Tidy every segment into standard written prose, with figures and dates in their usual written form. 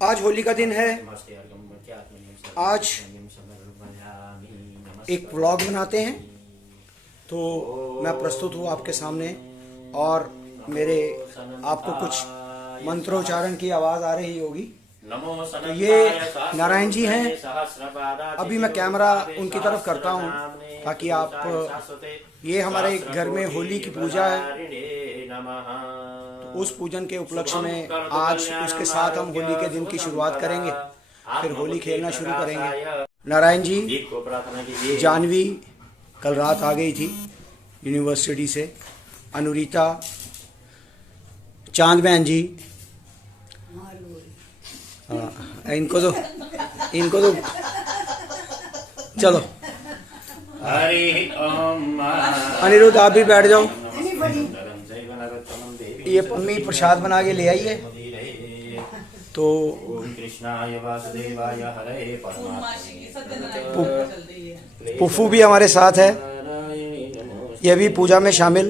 आज होली का दिन है। आज एक व्लॉग बनाते हैं, तो मैं प्रस्तुत हूँ आपके सामने और मेरे आपको कुछ मंत्रोच्चारण की आवाज़ आ रही होगी। तो ये नारायण जी हैं। अभी मैं कैमरा उनकी तरफ करता हूँ ताकि आप, ये हमारे घर में होली की पूजा है, तो उस पूजन के उपलक्ष्य में आज उसके साथ हम होली के दिन की शुरुआत करेंगे, फिर होली खेलना शुरू करेंगे। नारायण जी, जानवी कल रात आ गई थी यूनिवर्सिटी से, अनुरीता, चांद बहन जी, इनको तो चलो। अनिरुद्ध आप भी बैठ जाओ। ये पम्मी प्रसाद बना के ले आई है, तो पुफ्फू भी हमारे साथ है, ये भी पूजा में शामिल।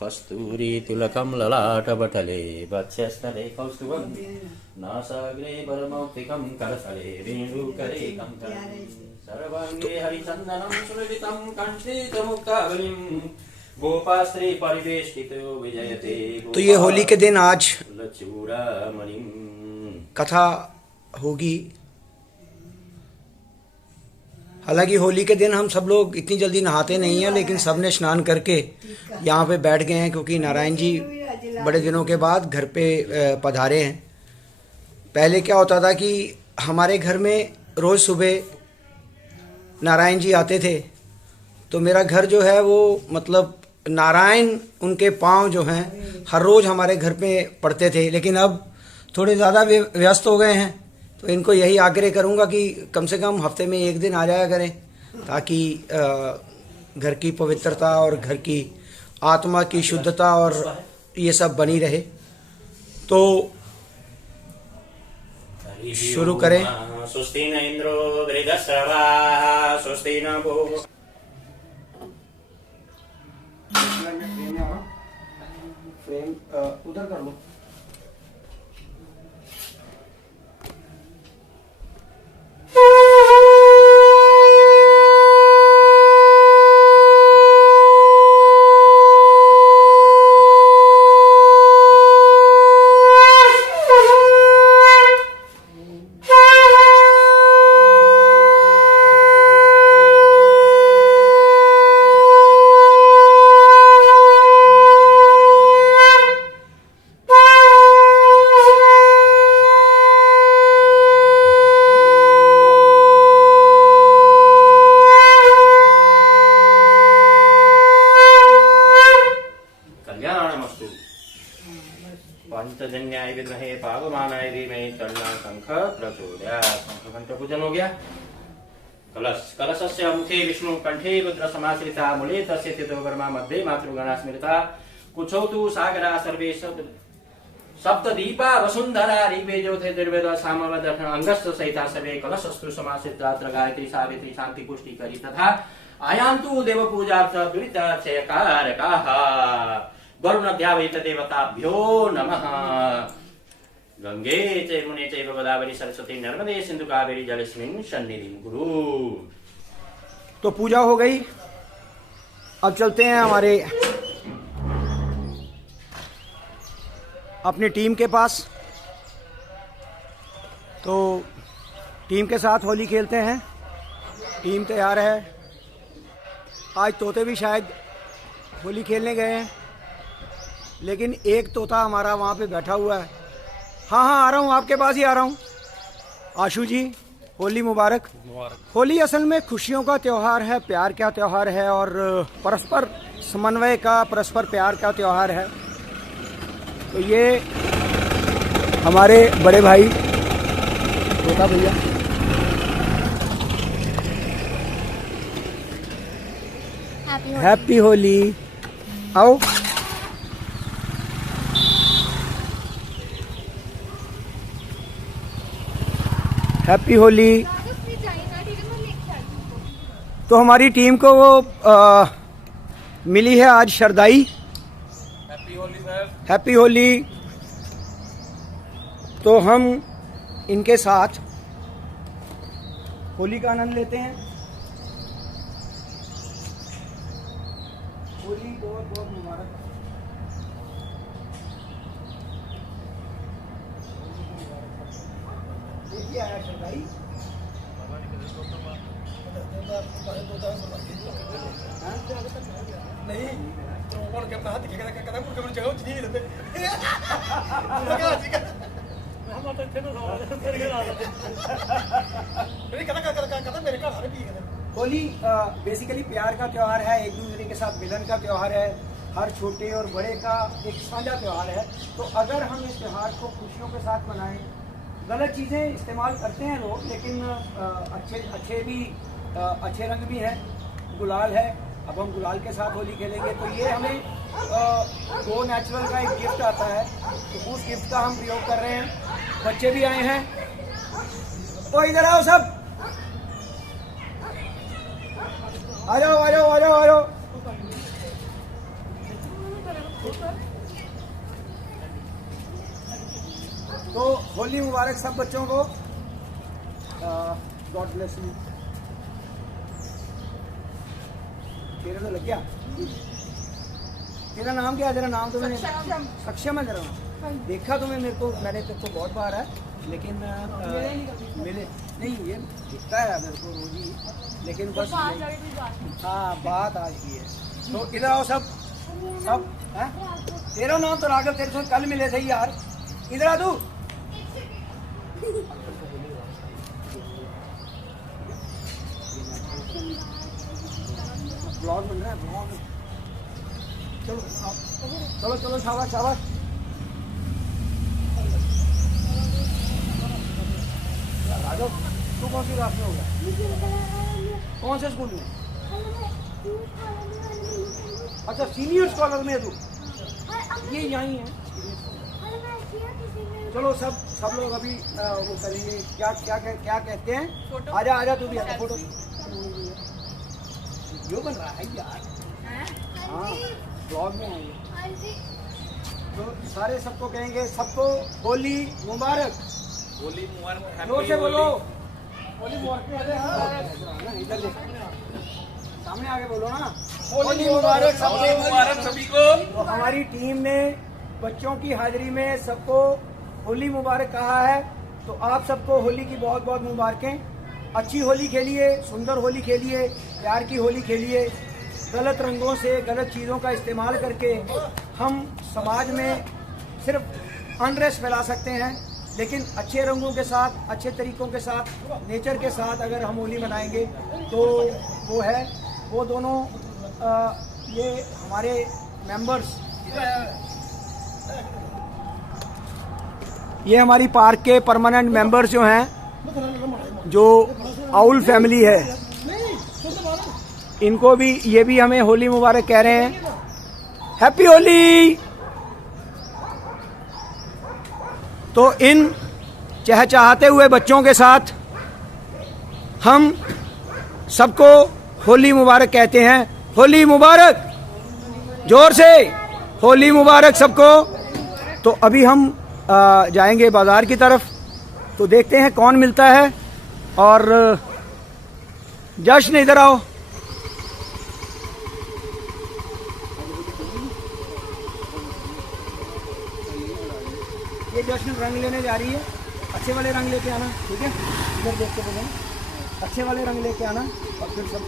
कस्तूरी तिलकम ललाटपटले वक्षस्थले कौस्तुभं नासाग्रे परमौक्तिकं करतले वेणुकरे कंकणं सर्वांगे हरिचन्दनं सुललितं कंठे च मुक्तावलिं गोपास्त्री परिवेष्टितो विजयते। तो ये होली के दिन आज लचूरामणिं कथा होगी। हालांकि होली के दिन हम सब लोग इतनी जल्दी नहाते नहीं हैं, लेकिन सबने स्नान करके यहाँ पे बैठ गए हैं, क्योंकि नारायण जी बड़े दिनों के बाद घर पे पधारे हैं। पहले क्या होता था कि हमारे घर में रोज़ सुबह नारायण जी आते थे, तो मेरा घर जो है वो मतलब नारायण उनके पाँव जो हैं हर रोज़ हमारे घर पे पड़ते थे। लेकिन अब थोड़े ज़्यादा व्यस्त हो गए हैं, तो इनको यही आग्रह करूँगा कि कम से कम हफ्ते में एक दिन आ जाया करें, ताकि घर की पवित्रता और घर की आत्मा की शुद्धता और ये सब बनी रहे। तो शुरू करें। सुस्ति न इंद्रो वृद्धश्रवाः सुस्ति न भो। फ्रेम उधर कर लो। पंचजन्याय विद्महे पावमानाय धीमहि तन्नो शंख प्रचोदयात्। शंख घंट पूजन हो गया। कलश कलशस्य मुखे विष्णु कंठे रुद्र समाश्रिता मूले तस्य तिथो वर्मा मध्ये मातृगणा स्मृता कुछौ तु सागरा सर्वे सप्तदीपा वसुंधरा ऋग्वेद यजुर्वेद सामवेद अंगस्य सहिता सर्वे कलशस्तु समाश्रिता गायत्री सावित्री शांति पुष्टि करी तथा आयान्तु देव पूजार्थ दुरिताक्षयकारकाः वरुणध्यावैत देवताभ्यो नमः। गंगे चैमुने चैव गोदावरी सरस्वती नर्मदे सिंधु कावेरी जलेस्मिन् सन्निधिं कुरु। तो पूजा हो गई। अब चलते हैं हमारे अपनी टीम के पास। तो टीम के साथ होली खेलते हैं। टीम तैयार है। आज तोते भी शायद होली खेलने गए हैं, लेकिन एक तोता हमारा वहाँ पे बैठा हुआ है। हाँ हाँ, आ रहा हूँ, आपके पास ही आ रहा हूँ। आशु जी, होली मुबारक। होली असल में खुशियों का त्यौहार है, प्यार का त्यौहार है और परस्पर समन्वय का, परस्पर प्यार का त्यौहार है। तो ये हमारे बड़े भाई तोता भैया, हैप्पी होली। आओ। हैप्पी होली। तो हमारी टीम को वो मिली है आज शरदाई। Happy Holi sir. Happy Holi. तो हम इनके साथ होली का आनंद लेते हैं। होली बहुत बहुत मुबारक। देखिए आया सरदारी नहीं तो कौन के अपना हाथ दिखेगा कदम को कम जगह नहीं लेते हम तो थे तो मेरे कदम मेरे का हारे भी है। होली बेसिकली प्यार का त्यौहार है, एक दूसरे के साथ मिलन का त्यौहार है, हर छोटे और बड़े का एक साझा त्यौहार है। तो अगर हम इस त्यौहार को खुशियों के साथ मनाएं, गलत चीज़ें इस्तेमाल करते हैं लोग, लेकिन अच्छे रंग भी हैं, गुलाल है। अब हम गुलाल के साथ होली खेलेंगे तो ये हमें गो नेचुरल का एक गिफ्ट आता है, तो उस गिफ्ट का हम प्रयोग कर रहे हैं। बच्चे भी आए हैं, तो इधर आओ सब, आ जाओ आ जाओ आ जाओ आ जाओ। तो होली मुबारक सब बच्चों को। God bless you. तेरा तो लग गया। तेरा नाम क्या है? तेरा नाम तो मैंने सक्षम है तेरा नाम। देखा तुम्हें मेरे को, मैंने तेरे को बहुत बार है, लेकिन मिले नहीं। ये दिखता है मेरे को रोज ही, लेकिन बस हाँ बात आज की है। तो इधर आओ सब सब है? तेरा नाम तो राघव, तेरे से कल मिले थे यार। इधर आ तू। ब्लॉग बन रहा है, ब्लॉग। चलो चलो चलो, शाबाश शाबाश। राघव तू कौन सी क्लास में होगा? कौन से स्कूल में? अच्छा सीनियर स्कॉलर में है तू? ये यहीं है। चलो सब लोग अभी वो करेंगे। क्या कहते हैं? आजा आजा तू भी आजा। फोटो वीडियो बन रहा है यार। हाँ ब्लॉग में आएंगे तो सारे सबको कहेंगे, सबको होली मुबारक। होली मुबारक। जोर से बोलो होली मुबारक। इधर देख, सामने आगे बोलो ना, होली मुबारक सभी को। तो हमारी टीम ने बच्चों की हाजिरी में सबको होली मुबारक कहा है। तो आप सबको होली की बहुत बहुत मुबारकें। अच्छी होली खेलिए, सुंदर होली खेलिए, प्यार की होली खेलिए। गलत रंगों से, गलत चीज़ों का इस्तेमाल करके हम समाज में सिर्फ अनरेस्ट फैला सकते हैं, लेकिन अच्छे रंगों के साथ, अच्छे तरीकों के साथ, नेचर के साथ अगर हम होली मनाएंगे तो वो है, वो दोनों ये हमारे मेंबर्स, ये हमारी पार्क के परमानेंट मेंबर्स जो हैं, जो आउल फैमिली है, इनको भी, ये भी हमें होली मुबारक कह रहे हैं। हैप्पी होली। तो इन चहचहाते हुए बच्चों के साथ हम सबको होली मुबारक कहते हैं। होली मुबारक, जोर से होली मुबारक सबको। तो अभी हम जाएंगे बाजार की तरफ, तो देखते हैं कौन मिलता है। और जश्न इधर आओ। ये जश्न रंग लेने जा रही है। अच्छे वाले रंग लेके आना, ठीक है? इधर देख के बोलो, अच्छे वाले रंग लेके आना और फिर सब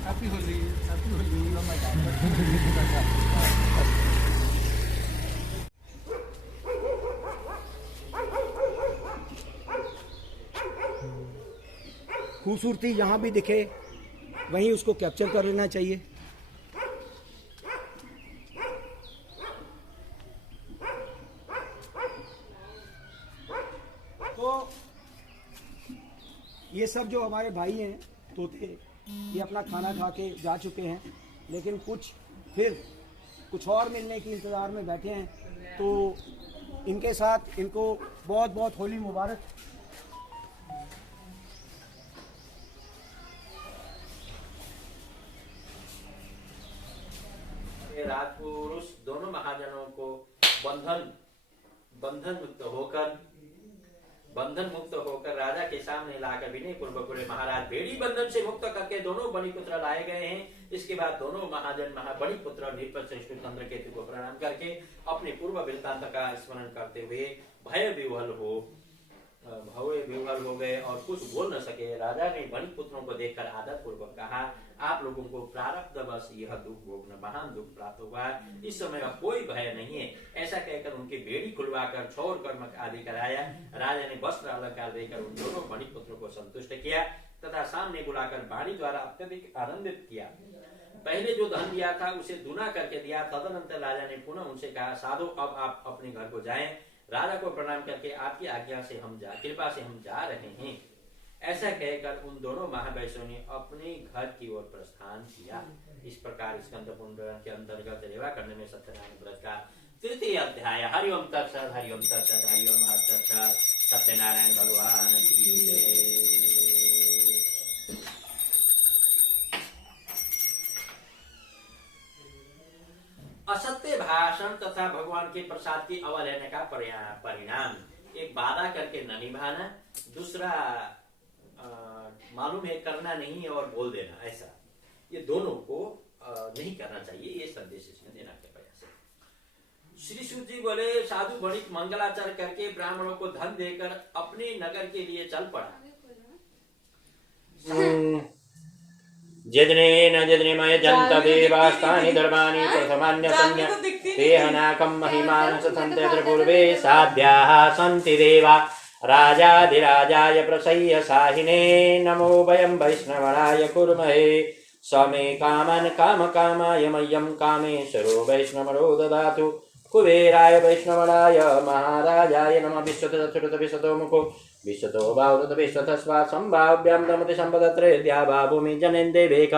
हैप्पी होली। खूबसूरती जहाँ भी दिखे वहीं उसको कैप्चर कर लेना चाहिए। तो ये सब जो हमारे भाई हैं तोते, ये अपना खाना खा के जा चुके हैं, लेकिन कुछ और मिलने की इंतज़ार में बैठे हैं। तो इनके साथ इनको बहुत बहुत होली मुबारक। राजपुरुष दोनों महाजनों को बंधन मुक्त होकर राजा के सामने लाकर विनय पूर्वक बोले, महाराज बेड़ी बंधन से मुक्त करके दोनों बणिपुत्र लाए गए हैं। इसके बाद दोनों महाजन बणिपुत्र नीलपत श्रेष्ठ चंद्रकेतु को प्रणाम करके अपने पूर्व वृत्तांत का स्मरण करते हुए भय विह्वल हो गए और कुछ बोल न सके। राजा ने बणिपुत्रों को देखकर आदर पूर्वक कहा, आप लोगों को प्रारब्धवश यह दुख भोगना महान दुख प्राप्त हुआ, इस समय अब कोई भय नहीं है। ऐसा कहकर उनकी बेड़ी खुलवाकर क्षौर कर्म आदि कराया। राजा ने वस्त्र अलंकार देकर उन दोनों बणिपुत्रों को संतुष्ट किया तथा सामने बुलाकर वाणी द्वारा अत्यधिक आनंदित किया। पहले जो धन दिया था उसे दुना करके दिया। तदनंतर राजा ने पुनः उनसे कहा, साधु अब आप अपने घर को जाएं। राजा को प्रणाम करके आपकी आज्ञा से कृपा से हम जा रहे हैं। ऐसा कहकर उन दोनों महावैश्यों ने अपने घर की ओर प्रस्थान किया। इस प्रकार स्कंद पुराण के अंतर्गत रेवा खंड में सत्यनारायण व्रत का तृतीय अध्याय। हरिओम तत्सत, हरिओम तत्सत, हरिओम तत्सत। सत्यनारायण भगवान की जय। असत्य भाषण तथा भगवान के प्रसाद की अवहेलना का परिणाम, एक वादा करके न निभाना, दूसरा मालूम है करना नहीं और बोल देना, ऐसा ये दोनों को नहीं करना चाहिए। ये संदेश इसमें देना के प्रयास है। श्री सूत जी बोले, साधु वणिक मंगलाचरण करके ब्राह्मणों को धन देकर अपने नगर के लिए चल पड़ा। जिद्नेमय जंत देवास्तानि धर्माणि प्रथमान्यसंज्ञ तेहनाकं महिमानं सतन्त्र पूर्वे साध्याः सन्ति देवा राजाधिराजाय प्रसह्य साहिने नमो वयं वैष्णवाय कुर्महे समे कामन् कामकामाय मह्यं कामेश्वरो वैष्णवरो ददातु कुबेराय वैष्णवाय महाराजाय नमः विश्वतो मुखो विश्वतो बाहुरत विश्वतः स्वा संभाव्यां दमति संपदत्रे द्यावा भूमि जनेन्दे वेख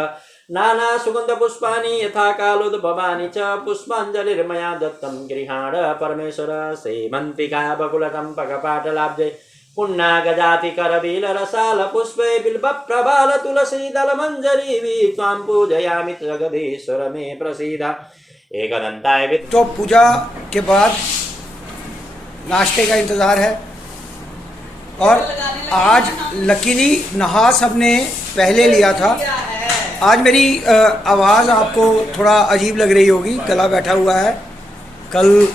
नाना सुगंध पुष्पाणि यथा कालोद्भवानि च पुष्पाञ्जलिर्मया दत्तं गृहाण परमेश्वर सेमन्तिका बकुलकम्पकपाटलाब्जे पुण्णागजाति करबिल रसाल पुष्पे बिल्ब प्रबाल तुलसी दल मंजरी त्वां पूजयामि जगदीश्वर मे प्रसीद एकदंताय। तो पूजा के बाद नाश्ते का इंतजार है और आज लकीली नहा सबने पहले लिया था। आज मेरी आवाज़ आपको थोड़ा अजीब लग रही होगी, गला बैठा हुआ है। कल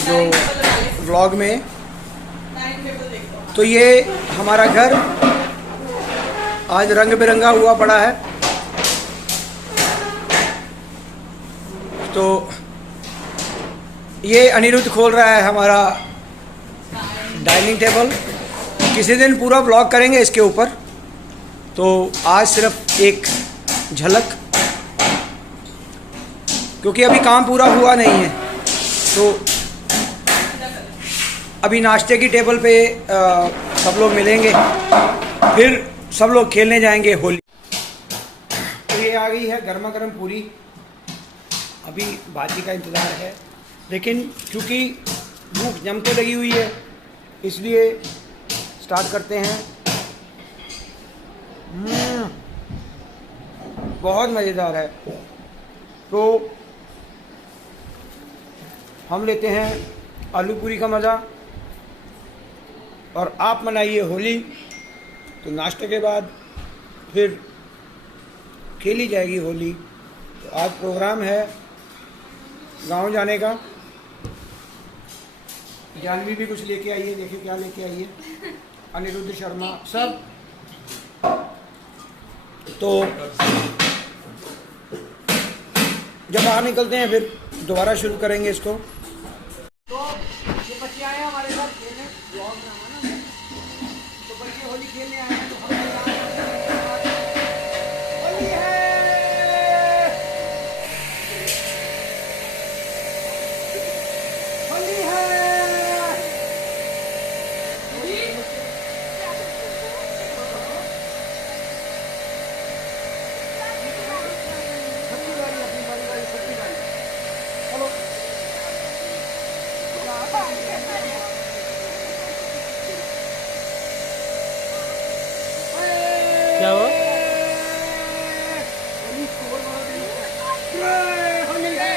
जो व्लॉग में तो ये हमारा घर आज रंग बिरंगा हुआ पड़ा है। तो ये अनिरुद्ध खोल रहा है हमारा डाइनिंग टेबल। किसी दिन पूरा ब्लॉग करेंगे इसके ऊपर, तो आज सिर्फ एक झलक, क्योंकि अभी काम पूरा हुआ नहीं है। तो अभी नाश्ते की टेबल पे सब लोग मिलेंगे, फिर सब लोग खेलने जाएंगे होली। तो ये आ गई है गर्मा गर्म पूरी। अभी भाजी का इंतज़ार है, लेकिन क्योंकि भूख जम के लगी हुई है इसलिए स्टार्ट करते हैं। बहुत मज़ेदार है। तो हम लेते हैं आलू पूरी का मज़ा और आप मनाइए होली। तो नाश्ते के बाद फिर खेली जाएगी होली। तो आज प्रोग्राम है गांव जाने का। जानवी भी कुछ लेके आई है, देखिए क्या लेके आई है। अनिरुद्ध शर्मा सब। तो जब बाहर निकलते हैं फिर दोबारा शुरू करेंगे इसको। तो ये बच्चे आए हैं हमारे साथ खेलने, ब्लॉग बनाना ना, तो बच्चे होली खेलने आए हैं। तो हम होली है। होली है। क्या हुआ? होली है।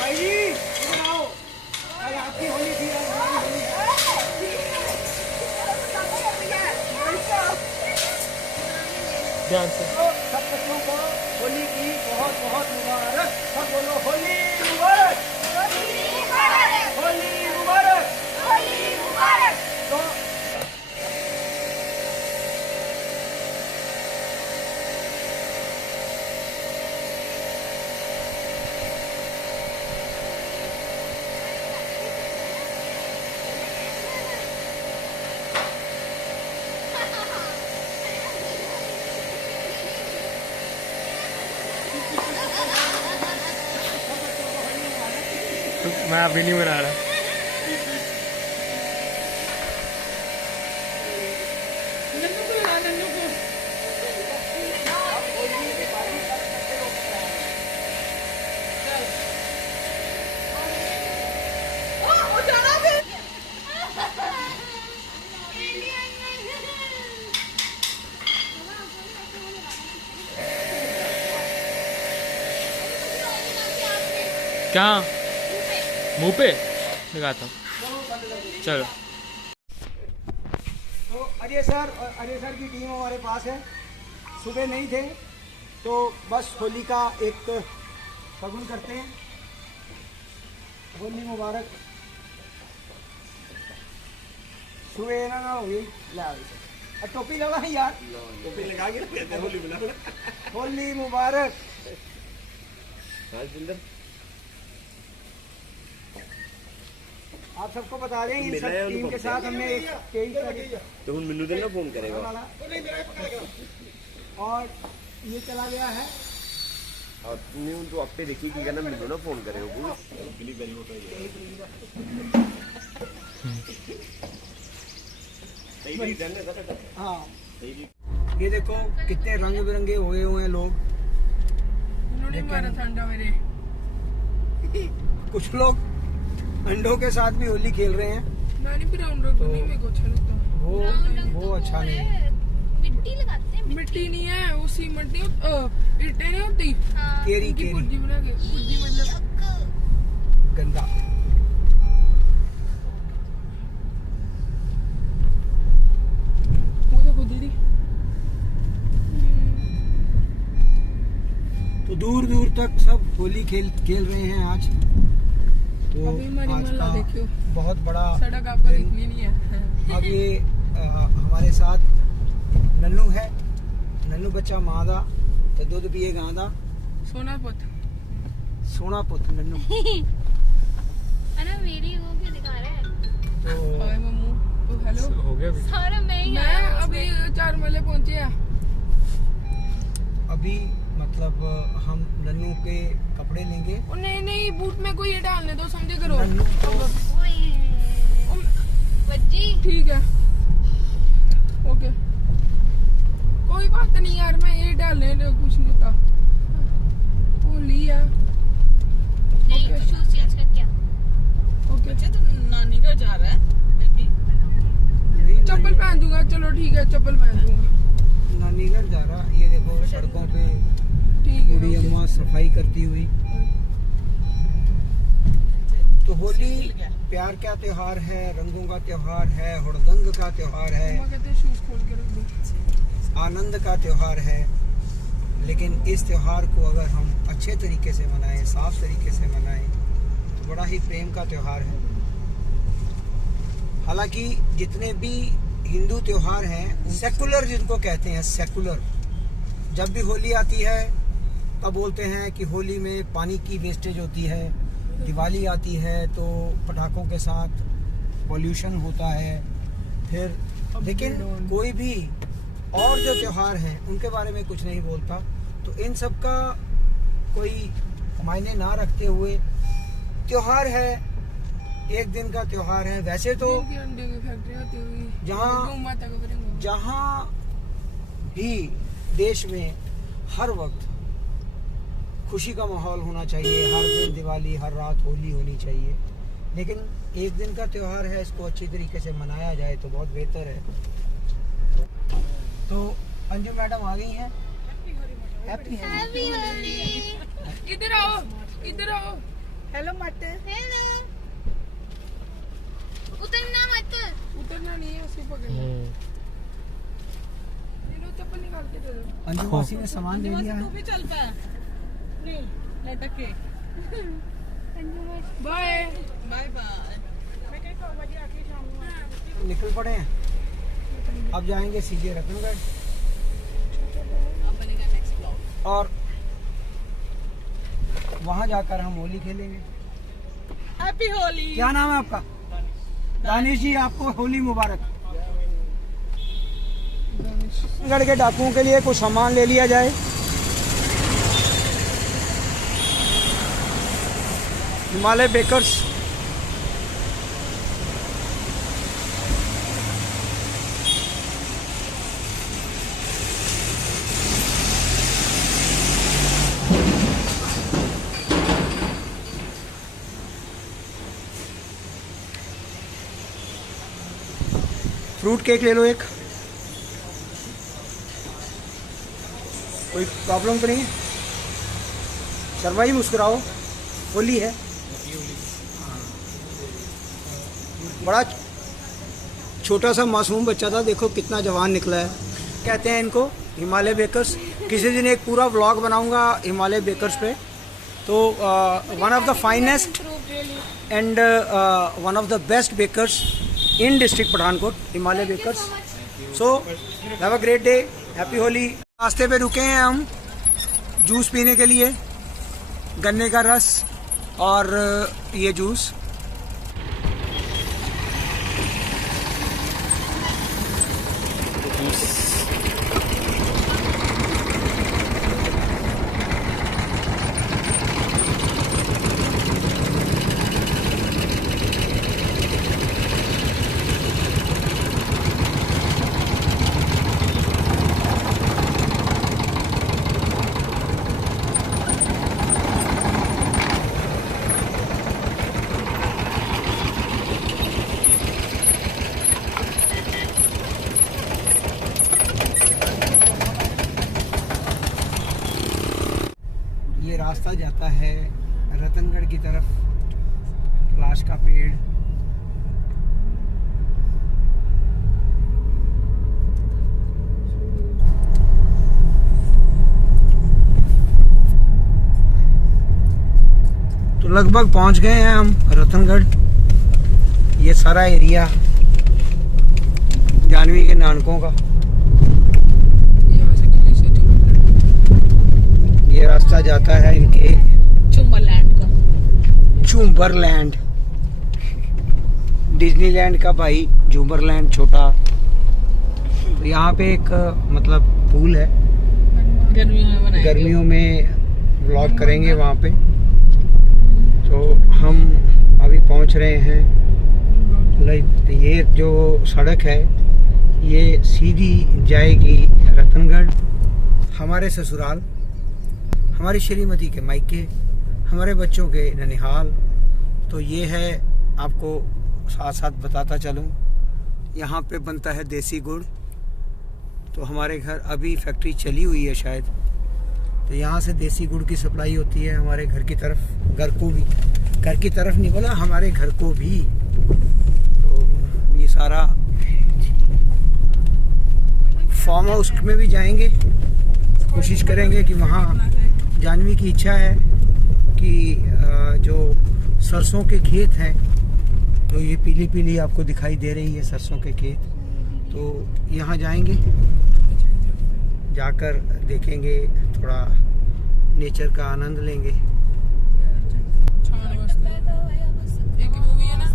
भाई जी इधर आओ, कल आपकी होली थी, आज हमारी होली है। ध्यान से। तो सब बच्चों को होली की बहुत बहुत मुबारक। सब बोलो होली मुबारक, होली मुबारक। तो मैं अभी नहीं बना रहा। क्या मुंह पे लगाता हूँ। चलो तो अजय सर और अजय सर की टीम हमारे पास है। सुबह नहीं थे तो बस होली का एक शगुन करते हैं। होली मुबारक। सुबह ना होगी ला टोपी लगा है यार, टोपी लगा के होली बना। होली मुबारक। आप सबको बता दें इन सब टीम के साथ हमने एक तो हम मिनू देना फोन करेगा और ये चला गया है। और तूने तो आपे देखी कि कहना मिनू ना फोन करेगा हाँ ये देखो कितने रंग बिरंगे हुए हुए हैं लोग। कुछ लोग अंडों के साथ भी होली खेल रहे हैं। वो अच्छा नहीं है। मिट्टी लगाते हैं। मिट्टी नहीं है, वो सीमेंट नहीं ईंटें नहीं होती। केरी उनकी केरी पुर्जी बना के, पुर्जी मतलब गंदा। वो देखो दीदी। तो दूर दूर तक सब होली खेल रहे हैं आज। तो अभी हमारी आज मोहल्ला का देखियो, बहुत बड़ा सड़क आपका दिन। दिखनी नहीं है। अब ये हमारे साथ नन्नू है। नन्नू बच्चा मादा तो दूध पिए गांदा। सोना पुत। सोना पुत्र नन्नू। अरे मेरी वो क्या दिखा रहा है? तो हाय मम्मू। तो हेलो। हो गया अभी। सारा मैं ही मैं आया हूँ अभी 4 महले पहुंचे हैं। अभी मतलब हम नन्नू के कपड़े लेंगे। ओ नहीं नहीं, बूट में कोई ये डालने दो, समझे करो। नन्नू को ओए, बच्ची ठीक है, ओके, कोई बात नहीं यार, मैं ये डालने दो, कुछ नहीं होता। वो लिया नहीं शूज चेंज कर क्या? ओके। नानी का जा रहा है बेबी। नहीं, चप्पल पहन दूंगा, चलो ठीक है, चप्पल पहन दूंगा। नानी घर जा रहा। ये देखो सड़कों पे ठीक है, बूढ़ी ओके। अम्मा सफाई करती हुई। तो होली प्यार का त्योहार है, रंगों का त्योहार है, हुड़दंग का त्योहार है, मम्मा कहते हैं शूज खोल के रख दो। आनंद का त्योहार है। लेकिन इस त्योहार को अगर हम अच्छे तरीके से मनाएं, साफ तरीके से मनाएं तो बड़ा ही प्रेम का त्योहार है। हालांकि जितने भी हिंदू त्योहार हैं, सेकुलर जिनको कहते हैं, सेकुलर, जब भी होली आती है तब बोलते हैं कि होली में पानी की वेस्टेज होती है। दिवाली आती है तो पटाखों के साथ पॉल्यूशन होता है। फिर लेकिन कोई भी और जो त्योहार हैं उनके बारे में कुछ नहीं बोलता। तो इन सब का कोई मायने ना रखते हुए त्योहार है, एक दिन का त्योहार है। वैसे तो की अंडे की फैक्ट्री होती हुई जहाँ- गौ माता को करेंगे। जहाँ भी देश में हर वक्त खुशी का माहौल होना चाहिए। हर दिन दिवाली, हर रात होली होनी चाहिए। लेकिन एक दिन का त्योहार है, इसको अच्छी तरीके से मनाया जाए तो बहुत बेहतर है। तो अंजू मैडम आ गई हैं। हैप्पी है। हैप्पी होली। इधर आओ, इधर आओ। हेलो मत हेलो उतरना मत उतरना नहीं है उसी पकड़ ले लो चप्पल निकाल के दे दो अंजू मासी ने सामान ले लिया तू है। भी चल पा नहीं लटक के बाय बाय बाय मैं कहीं 9 बजे आके शाम को निकल पड़े हैं, अब जाएंगे सीधे रतनगढ़ अब बनेगा नेक्स्ट ब्लॉग। और वहां जाकर हम होली खेलेंगे। हैप्पी होली। क्या नाम है आपका? दानिश जी, आपको होली मुबारक। रतनगढ़ के डाकुओं के लिए कुछ सामान ले लिया जाए। हिमालय बेकर्स फ्रूट केक ले लो एक। कोई प्रॉब्लम तो नहीं है? शर्मा जी मुस्कुराओ, होली है। बड़ा छोटा सा मासूम बच्चा था, देखो कितना जवान निकला है। कहते हैं इनको हिमालय बेकर्स। किसी दिन एक पूरा व्लॉग बनाऊंगा हिमालय बेकर्स पे। तो one of the finest and one of the best bakers in district Pathankot, Himalaya bakers. So have a great day, happy Holi. रास्ते पे रुके हैं हम जूस पीने के लिए, गन्ने का रस और ये जूस। ये रास्ता जाता है रतनगढ़ की तरफ, कैलाश का पेड़। तो लगभग पहुंच गए हैं हम रतनगढ़। ये सारा एरिया जानवी के नानकों का। यहाँ से गली से ये रास्ता जाता है इनके चुम्बरलैंड का। झूमरलैंड, डिज्नीलैंड का भाई झूमरलैंड छोटा। तो यहाँ पे एक मतलब पूल है, गर्मियों में बनाएंगे। गर्मियों में व्लॉग करेंगे वहाँ पे। तो हम अभी पहुँच रहे हैं। लाइक ये जो सड़क है ये सीधी जाएगी रतनगढ़, हमारे ससुराल, हमारी श्रीमती के मायके, हमारे बच्चों के ननिहाल। तो ये है, आपको साथ साथ बताता चलूँ, यहाँ पे बनता है देसी गुड़। तो हमारे घर अभी फैक्ट्री चली हुई है शायद, तो यहाँ से देसी गुड़ की सप्लाई होती है हमारे घर की तरफ। घर को भी, घर की तरफ नहीं बोला, हमारे घर को भी। तो ये सारा फार्म हाउस में भी जाएंगे, कोशिश करेंगे कि वहाँ जानवी की इच्छा है कि जो सरसों के खेत हैं, तो ये पीली पीली आपको दिखाई दे रही है सरसों के खेत। तो यहाँ जाएंगे, जाकर देखेंगे, थोड़ा नेचर का आनंद लेंगे। एक मूवी है ना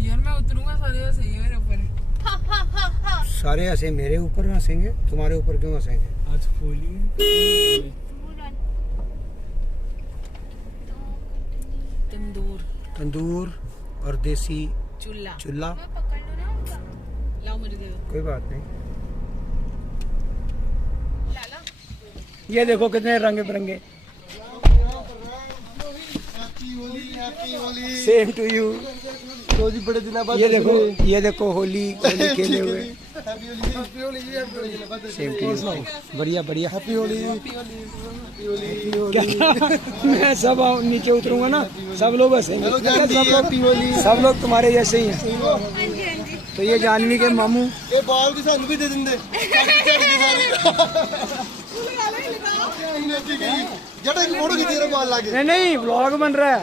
यार, मैं उतरूंगा सारे सही है मेरे ऊपर। सारे हंसे मेरे ऊपर हंसेंगे, तुम्हारे ऊपर क्यों हंसेंगे? आज होली है। तंदूर और देसी चूल्हा। चूल्हा। पकड़ लो ना उनका। लाओ मुझे दे दो। कोई बात नहीं। ये देखो कितने रंग बिरंगे। Same to you. तो जी बड़े दिन बाद ये देखो होली खेले हुए। Same to you. बढ़िया बढ़िया। हैप्पी होली। क्या मैं सब नीचे उतरूंगा ना, सब लोग हंसेंगे। सब लोग तुम्हारे जैसे ही हैं। तो ये जानवी के मामू। ये बाल भी सानू भी दे देंगे जटा एक फोटो खींची रहा बाल लागे। नहीं नहीं व्लॉग बन रहा है।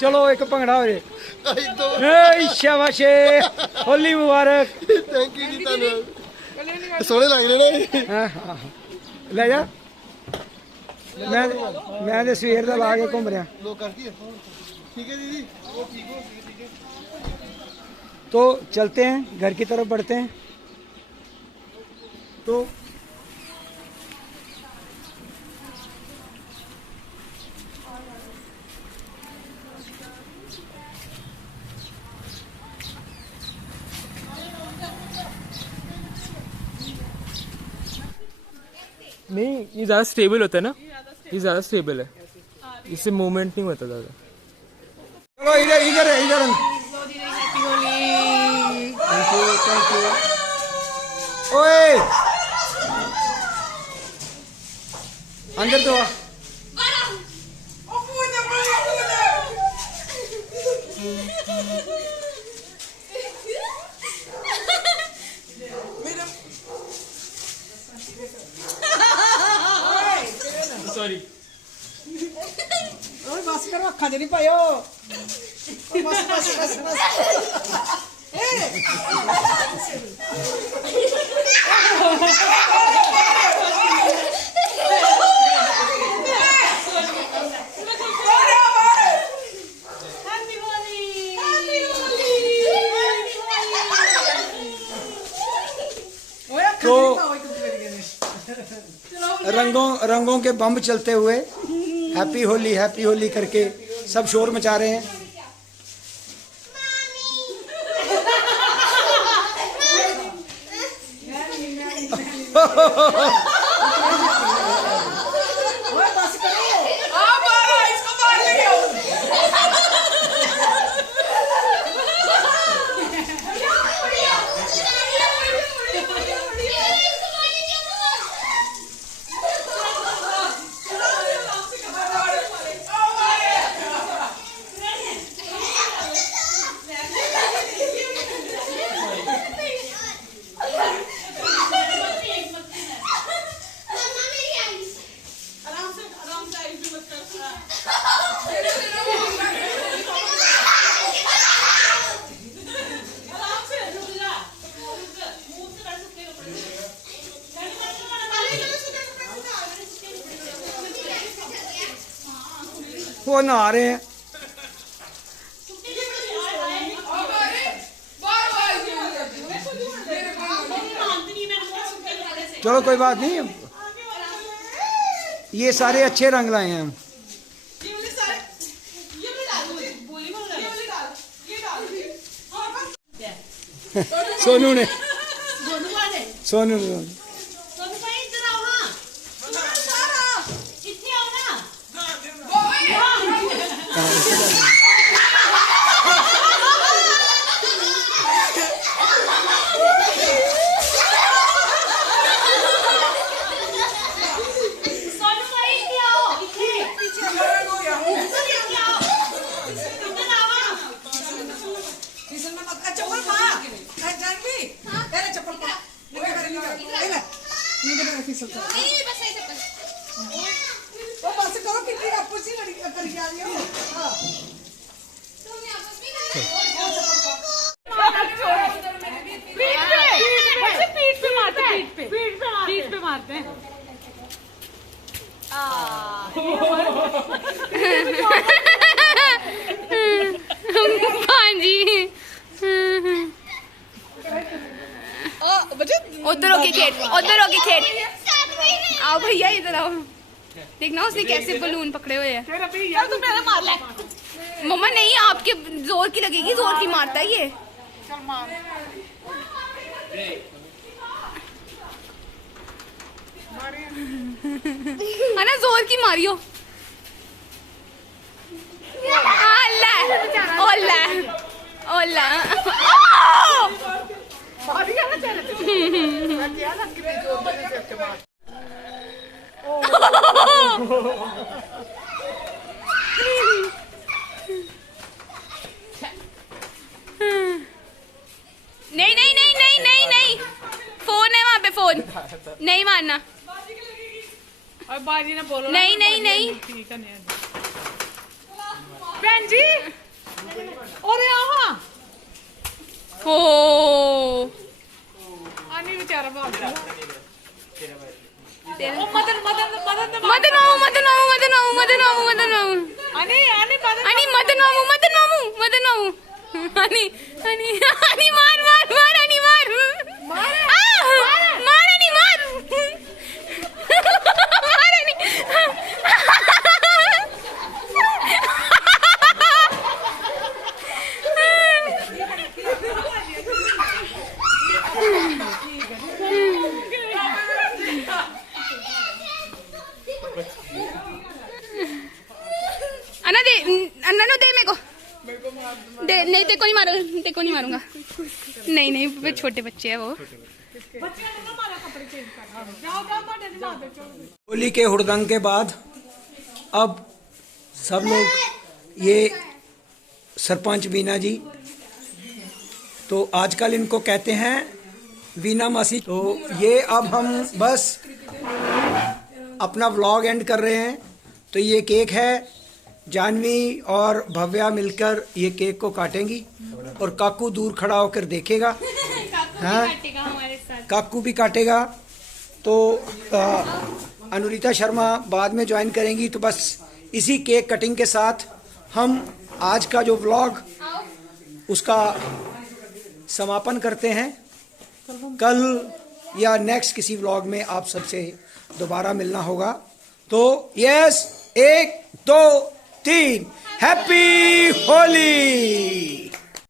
चलो एक भंगड़ा हो जाए। शाबाश, होली मुबारक। थैंक यू जी तानू सोने लग रहे ने। हाँ, हाँ, ले जा। मैं तो सवेर का ला के घूम रहा। लोग कर दिए ठीक है दीदी। वो ठीक हो ठीक है। तो चलते हैं, घर की तरफ बढ़ते हैं। तो नहीं, ये ज़्यादा स्टेबल होता है ना, ये ज़्यादा स्टेबल है, इससे मूवमेंट नहीं होता ज़्यादा। चलो इधर इधर है, इधर। Thank you. ओए अंदर तो आ। सॉरी, बस करो, अखा च नहीं पायो। बस बस बस बस। तो रंगों के बम चलते हुए हैप्पी होली करके सब शोर मचा रहे हैं। वो नहा रहे हैं। चलो कोई बात नहीं, ये सारे अच्छे रंग लाए हैं हम। सोनू ने सोनू ने पीठ पे मारते हैं। जी उधर होके खेल, आओ भैया इधर आओ। देखना उसने कैसे बलून पकड़े हुए हैं। तू मेरा मार ले। मम्मा नहीं, आपके जोर की लगेगी, जोर की मारता है ये। है ना, जोर की मारियो। बोलना। नहीं नहीं नहीं नहीं नहीं नहीं, फोन है वहाँ पे, फोन नहीं मारना। और बाजी ने बोलो नहीं नहीं नहीं, बहन जी और यहाँ हो आनी बेचारा भाग गया। तेरा- मदन मदन मदन मदन मामू मदन मामू मदन मामू मदन मामू मदन मामू आनी आनी मदन अनि मदन मामू मदन मामू मदन मामू अनि अनि अनि मार मार मार अनि मार मार मार अनि मार मार अनि अन्ना दे, अन्ना नो दे मेरे को दे। नहीं तेको नहीं मारो, तेको नहीं मारूंगा। नहीं नहीं वो छोटे बच्चे हैं वो। होली के हुड़दंग के बाद अब सब लोग, ये सरपंच वीना जी, तो आजकल इनको कहते हैं वीना मासी। तो ये अब हम बस अपना व्लॉग एंड कर रहे हैं। तो ये केक है, जानवी और भव्या मिलकर ये केक को काटेंगी और काकू दूर खड़ा होकर देखेगा। हाँ, काकू भी काटेगा। तो अनुरिता शर्मा बाद में ज्वाइन करेंगी। तो बस इसी केक कटिंग के साथ हम आज का जो व्लॉग उसका समापन करते हैं। कल या नेक्स्ट किसी व्लॉग में आप सबसे दोबारा मिलना होगा। तो यस, 1 2 3 हैप्पी होली।